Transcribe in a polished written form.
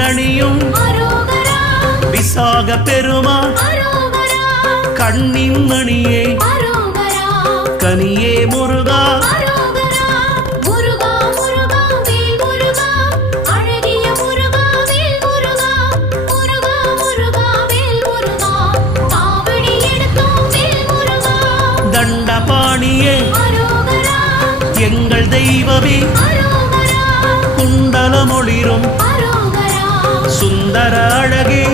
தேரணியும் விசாக பெருமான் கண்ணின் மணியே கனியே முருகா தண்டபாணியே எங்கள் தெய்வமே குண்டலமொளிரும் சுந்தர அழகே